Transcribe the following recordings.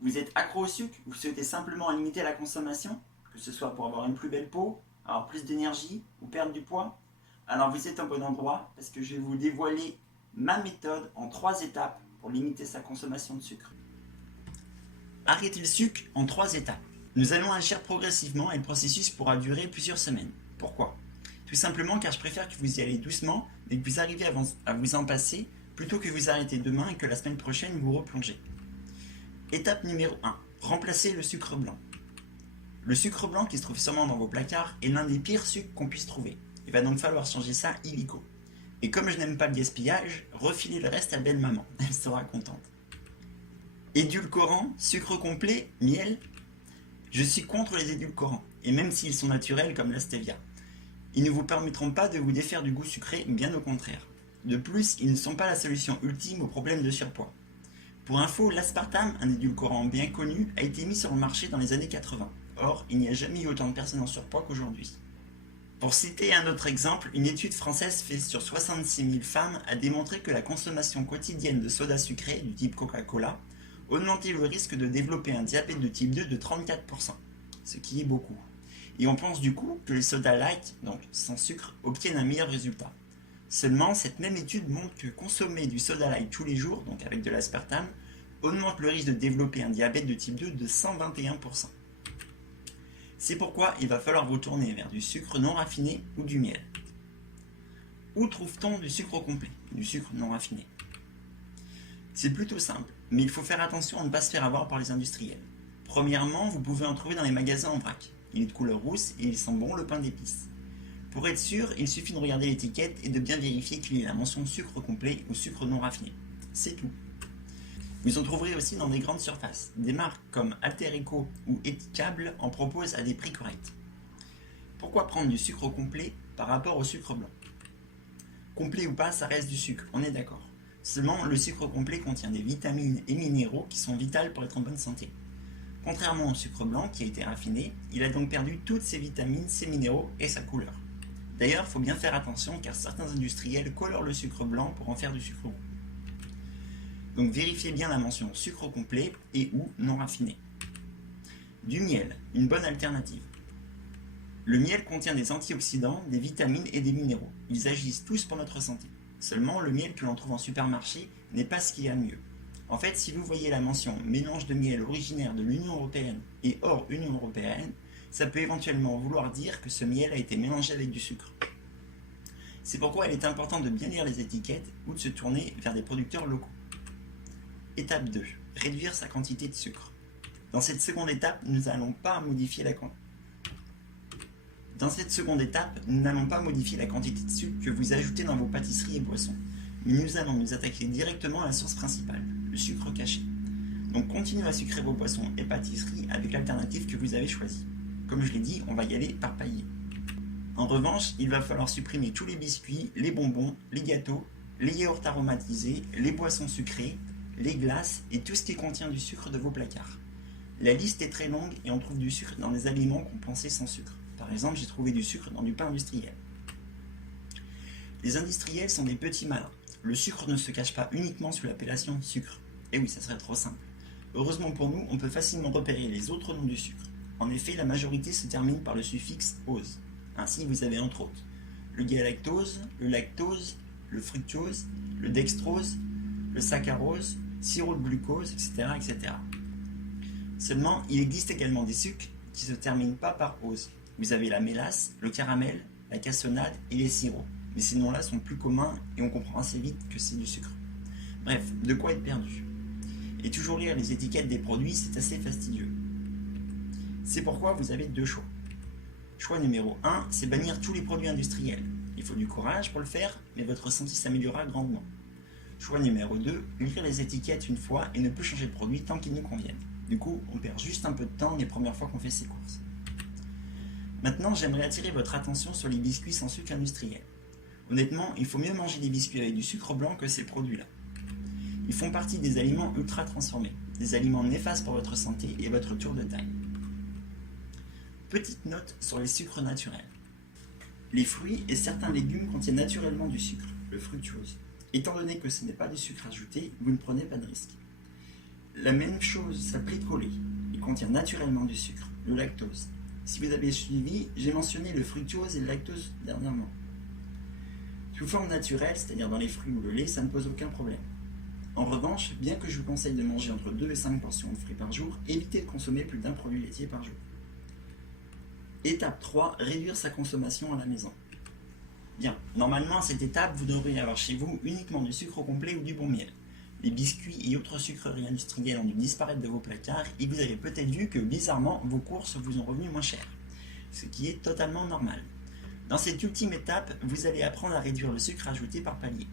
Vous êtes accro au sucre, vous souhaitez simplement limiter la consommation, que ce soit pour avoir une plus belle peau, avoir plus d'énergie ou perdre du poids. Alors vous êtes au bon endroit parce que je vais vous dévoiler ma méthode en 3 étapes pour limiter sa consommation de sucre. Arrêtez le sucre en 3 étapes. Nous allons agir progressivement et le processus pourra durer plusieurs semaines. Pourquoi? Tout simplement car je préfère que vous y allez doucement et que vous arriviez à vous en passer plutôt que vous arrêtez demain et que la semaine prochaine vous replongez. Étape numéro 1. Remplacez le sucre blanc. Le sucre blanc qui se trouve sûrement dans vos placards est l'un des pires sucres qu'on puisse trouver. Il va donc falloir changer ça illico. Et comme je n'aime pas le gaspillage, refilez le reste à belle maman, elle sera contente. Édulcorants, sucre complet, miel. Je suis contre les édulcorants, et même s'ils sont naturels comme la stevia. Ils ne vous permettront pas de vous défaire du goût sucré, bien au contraire. De plus, ils ne sont pas la solution ultime au problème de surpoids. Pour info, l'aspartame, un édulcorant bien connu, a été mis sur le marché dans les années 80. Or, il n'y a jamais eu autant de personnes en surpoids qu'aujourd'hui. Pour citer un autre exemple, une étude française faite sur 66 000 femmes a démontré que la consommation quotidienne de soda sucré du type Coca-Cola augmentait le risque de développer un diabète de type 2 de 34%, ce qui est beaucoup. Et on pense du coup que les sodas light, donc sans sucre, obtiennent un meilleur résultat. Seulement, cette même étude montre que consommer du soda light tous les jours, donc avec de l'aspartame, augmente le risque de développer un diabète de type 2 de 121%. C'est pourquoi il va falloir vous tourner vers du sucre non raffiné ou du miel. Où trouve-t-on du sucre complet, du sucre non raffiné? C'est plutôt simple, mais il faut faire attention à ne pas se faire avoir par les industriels. Premièrement, vous pouvez en trouver dans les magasins en vrac. Il est de couleur rousse et il sent bon le pain d'épices. Pour être sûr, il suffit de regarder l'étiquette et de bien vérifier qu'il y ait la mention sucre complet ou sucre non raffiné. C'est tout. Vous en trouverez aussi dans des grandes surfaces. Des marques comme Alter Eco ou Eticable en proposent à des prix corrects. Pourquoi prendre du sucre complet par rapport au sucre blanc? Complet ou pas, ça reste du sucre, on est d'accord. Seulement, le sucre complet contient des vitamines et minéraux qui sont vitaux pour être en bonne santé. Contrairement au sucre blanc qui a été raffiné, il a donc perdu toutes ses vitamines, ses minéraux et sa couleur. D'ailleurs, il faut bien faire attention car certains industriels colorent le sucre blanc pour en faire du sucre roux. Donc vérifiez bien la mention sucre complet et ou non raffiné. Du miel, une bonne alternative. Le miel contient des antioxydants, des vitamines et des minéraux. Ils agissent tous pour notre santé. Seulement, le miel que l'on trouve en supermarché n'est pas ce qu'il y a de mieux. En fait, si vous voyez la mention mélange de miel originaire de l'Union européenne et hors Union européenne, ça peut éventuellement vouloir dire que ce miel a été mélangé avec du sucre. C'est pourquoi il est important de bien lire les étiquettes ou de se tourner vers des producteurs locaux. Étape 2. Réduire sa quantité de sucre. Dans cette seconde étape, nous n'allons pas modifier la quantité. De sucre que vous ajoutez dans vos pâtisseries et boissons. Mais nous allons nous attaquer directement à la source principale, le sucre caché. Donc continuez à sucrer vos boissons et pâtisseries avec l'alternative que vous avez choisie. Comme je l'ai dit, on va y aller par palier. En revanche, il va falloir supprimer tous les biscuits, les bonbons, les gâteaux, les yaourts aromatisés, les boissons sucrées, les glaces et tout ce qui contient du sucre de vos placards. La liste est très longue et on trouve du sucre dans des aliments qu'on pensait sans sucre. Par exemple, j'ai trouvé du sucre dans du pain industriel. Les industriels sont des petits malins. Le sucre ne se cache pas uniquement sous l'appellation sucre. Eh oui, ça serait trop simple. Heureusement pour nous, on peut facilement repérer les autres noms du sucre. En effet, la majorité se termine par le suffixe ose. Ainsi, vous avez entre autres le galactose, le lactose, le fructose, le dextrose, le saccharose, sirop de glucose, etc., etc. Seulement, il existe également des sucres qui ne se terminent pas par ose. Vous avez la mélasse, le caramel, la cassonade et les sirops. Mais ces noms-là sont plus communs et on comprend assez vite que c'est du sucre. Bref, de quoi être perdu. Et toujours lire les étiquettes des produits, c'est assez fastidieux. C'est pourquoi vous avez 2 choix. Choix numéro 1, c'est bannir tous les produits industriels. Il faut du courage pour le faire, mais votre santé s'améliorera grandement. Choix numéro 2, lire les étiquettes une fois et ne plus changer de produit tant qu'ils nous conviennent. Du coup, on perd juste un peu de temps les premières fois qu'on fait ses courses. Maintenant, j'aimerais attirer votre attention sur les biscuits sans sucre industriel. Honnêtement, il faut mieux manger des biscuits avec du sucre blanc que ces produits-là. Ils font partie des aliments ultra transformés, des aliments néfastes pour votre santé et votre tour de taille. Petite note sur les sucres naturels. Les fruits et certains légumes contiennent naturellement du sucre, le fructose. Étant donné que ce n'est pas du sucre ajouté, vous ne prenez pas de risque. La même chose s'applique au lait. Il contient naturellement du sucre, le lactose. Si vous avez suivi, j'ai mentionné le fructose et le lactose dernièrement. Sous forme naturelle, c'est-à-dire dans les fruits ou le lait, ça ne pose aucun problème. En revanche, bien que je vous conseille de manger entre 2 et 5 portions de fruits par jour, évitez de consommer plus d'un produit laitier par jour. Étape 3, réduire sa consommation à la maison. Bien, normalement à cette étape, vous devriez avoir chez vous uniquement du sucre complet ou du bon miel. Les biscuits et autres sucreries industrielles ont dû disparaître de vos placards et vous avez peut-être vu que bizarrement, vos courses vous ont revenu moins cher, ce qui est totalement normal. Dans cette ultime étape, vous allez apprendre à réduire le sucre ajouté par palier.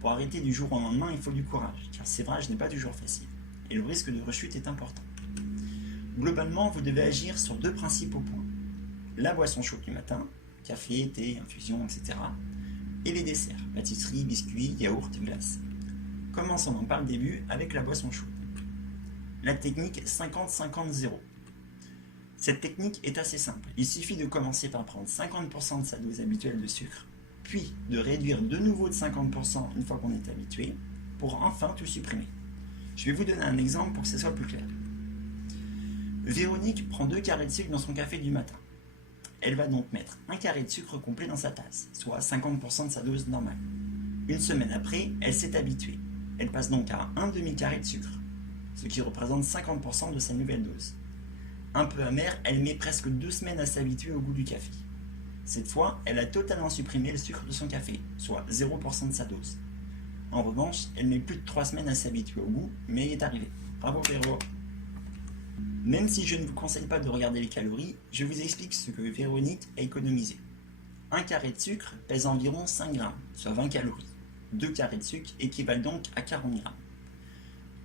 Pour arrêter du jour au lendemain, il faut du courage, car c'est vrai, ce n'est pas toujours facile, et le risque de rechute est important. Globalement, vous devez agir sur 2 principaux points. La boisson chaude du matin, café, thé, infusion, etc. Et les desserts, pâtisserie, biscuits, yaourt, glace. Commençons donc par le début avec la boisson chaude. La technique 50-50-0. Cette technique est assez simple. Il suffit de commencer par prendre 50% de sa dose habituelle de sucre, puis de réduire de nouveau de 50% une fois qu'on est habitué, pour enfin tout supprimer. Je vais vous donner un exemple pour que ce soit plus clair. Véronique prend 2 carrés de sucre dans son café du matin. Elle va donc mettre 1 carré de sucre complet dans sa tasse, soit 50% de sa dose normale. Une semaine après, elle s'est habituée. Elle passe donc à un demi-carré de sucre, ce qui représente 50% de sa nouvelle dose. Un peu amère, elle met presque 2 semaines à s'habituer au goût du café. Cette fois, elle a totalement supprimé le sucre de son café, soit 0% de sa dose. En revanche, elle met plus de 3 semaines à s'habituer au goût, mais elle est arrivée. Bravo Véro! Même si je ne vous conseille pas de regarder les calories, je vous explique ce que Véronique a économisé. 1 carré de sucre pèse environ 5 grammes, soit 20 calories. 2 carrés de sucre équivalent donc à 40 grammes.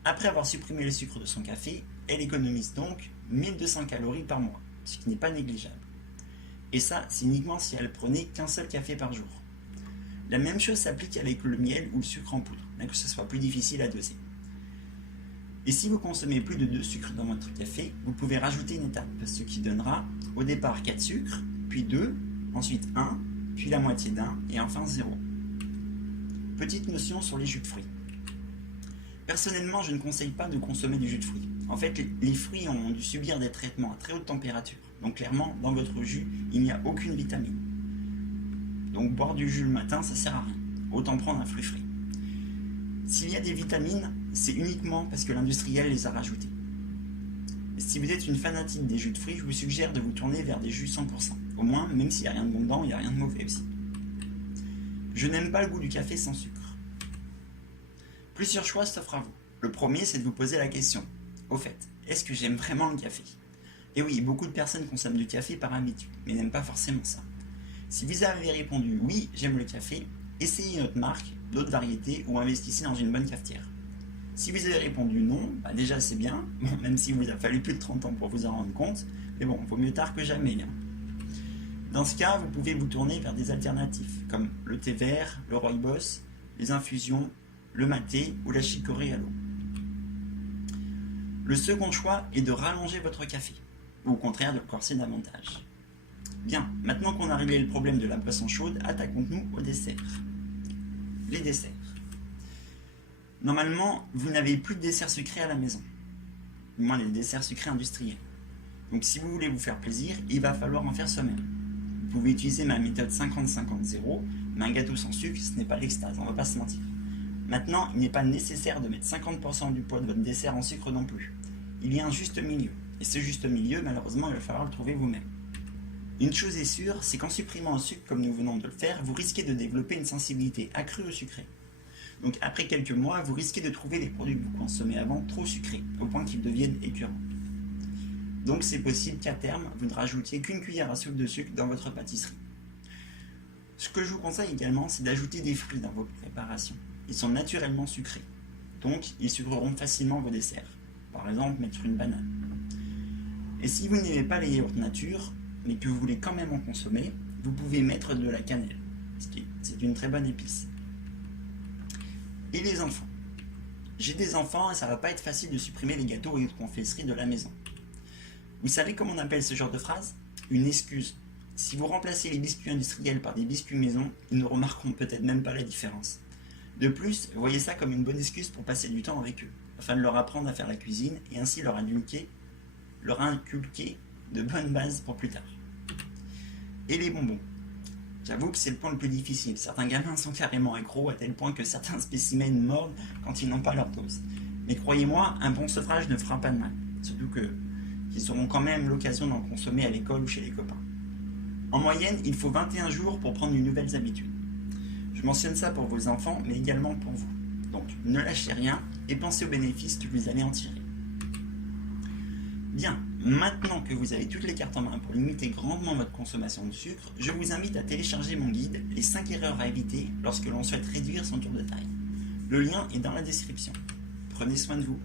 Après avoir supprimé le sucre de son café, elle économise donc 1200 calories par mois, ce qui n'est pas négligeable. Et ça, c'est uniquement si elle prenait qu'un seul café par jour. La même chose s'applique avec le miel ou le sucre en poudre, bien que ce soit plus difficile à doser. Et si vous consommez plus de 2 sucres dans votre café, vous pouvez rajouter une étape, ce qui donnera au départ 4 sucres, puis 2, ensuite 1, puis la moitié d'un, et enfin 0. Petite notion sur les jus de fruits. Personnellement, je ne conseille pas de consommer du jus de fruits. En fait, les fruits ont dû subir des traitements à très haute température. Donc clairement, dans votre jus, il n'y a aucune vitamine. Donc boire du jus le matin, ça sert à rien. Autant prendre un fruit frais. S'il y a des vitamines, c'est uniquement parce que l'industriel les a rajoutées. Si vous êtes une fanatique des jus de fruits, je vous suggère de vous tourner vers des jus 100%. Au moins, même s'il n'y a rien de bon dedans, il n'y a rien de mauvais aussi. Je n'aime pas le goût du café sans sucre. Plusieurs choix s'offrent à vous. Le premier, c'est de vous poser la question. Au fait, est-ce que j'aime vraiment le café? Et oui, beaucoup de personnes consomment du café par habitude, mais n'aiment pas forcément ça. Si vous avez répondu oui, j'aime le café, essayez notre marque, d'autres variétés ou investissez dans une bonne cafetière. Si vous avez répondu non, bah déjà c'est bien, bon, même si vous a fallu plus de 30 ans pour vous en rendre compte, mais bon, vaut mieux tard que jamais. Hein. Dans ce cas, vous pouvez vous tourner vers des alternatives, comme le thé vert, le rooibos, les infusions, le maté ou la chicorée à l'eau. Le second choix est de rallonger votre café, ou au contraire de le corser davantage. Bien, maintenant qu'on a réglé le problème de la boisson chaude, attaquons-nous au dessert. Les desserts. Normalement, vous n'avez plus de desserts sucrés à la maison. Du moins, les desserts sucrés industriels. Donc si vous voulez vous faire plaisir, il va falloir en faire soi-même. Vous pouvez utiliser ma méthode 50-50-0, mais un gâteau sans sucre, ce n'est pas l'extase, on va pas se mentir. Maintenant, il n'est pas nécessaire de mettre 50% du poids de votre dessert en sucre non plus. Il y a un juste milieu. Et ce juste milieu, malheureusement, il va falloir le trouver vous-même. Une chose est sûre, c'est qu'en supprimant le sucre comme nous venons de le faire, vous risquez de développer une sensibilité accrue au sucré. Donc après quelques mois, vous risquez de trouver les produits que vous consommez avant trop sucrés, au point qu'ils deviennent écœurants. Donc c'est possible qu'à terme, vous ne rajoutiez qu'une cuillère à soupe de sucre dans votre pâtisserie. Ce que je vous conseille également, c'est d'ajouter des fruits dans vos préparations. Ils sont naturellement sucrés, donc ils sucreront facilement vos desserts. Par exemple, mettre une banane. Et si vous n'aimez pas les yaourts nature, mais que vous voulez quand même en consommer, vous pouvez mettre de la cannelle. C'est une très bonne épice. Et les enfants. J'ai des enfants et ça va pas être facile de supprimer les gâteaux et autres confiseries de la maison. Vous savez comment on appelle ce genre de phrase? Une excuse. Si vous remplacez les biscuits industriels par des biscuits maison, ils ne remarqueront peut-être même pas la différence. De plus, voyez ça comme une bonne excuse pour passer du temps avec eux. afin de leur apprendre à faire la cuisine et ainsi leur inculquer de bonnes bases pour plus tard. Et les bonbons. J'avoue que c'est le point le plus difficile. Certains gamins sont carrément accros à tel point que certains spécimens mordent quand ils n'ont pas leur dose. Mais croyez-moi, un bon sevrage ne fera pas de mal. Surtout qu'ils auront quand même l'occasion d'en consommer à l'école ou chez les copains. En moyenne, il faut 21 jours pour prendre une nouvelle habitude. Je mentionne ça pour vos enfants, mais également pour vous. Donc, ne lâchez rien et pensez aux bénéfices que vous allez en tirer. Bien, maintenant que vous avez toutes les cartes en main pour limiter grandement votre consommation de sucre, je vous invite à télécharger mon guide « Les 5 erreurs à éviter lorsque l'on souhaite réduire son tour de taille ». Le lien est dans la description. Prenez soin de vous.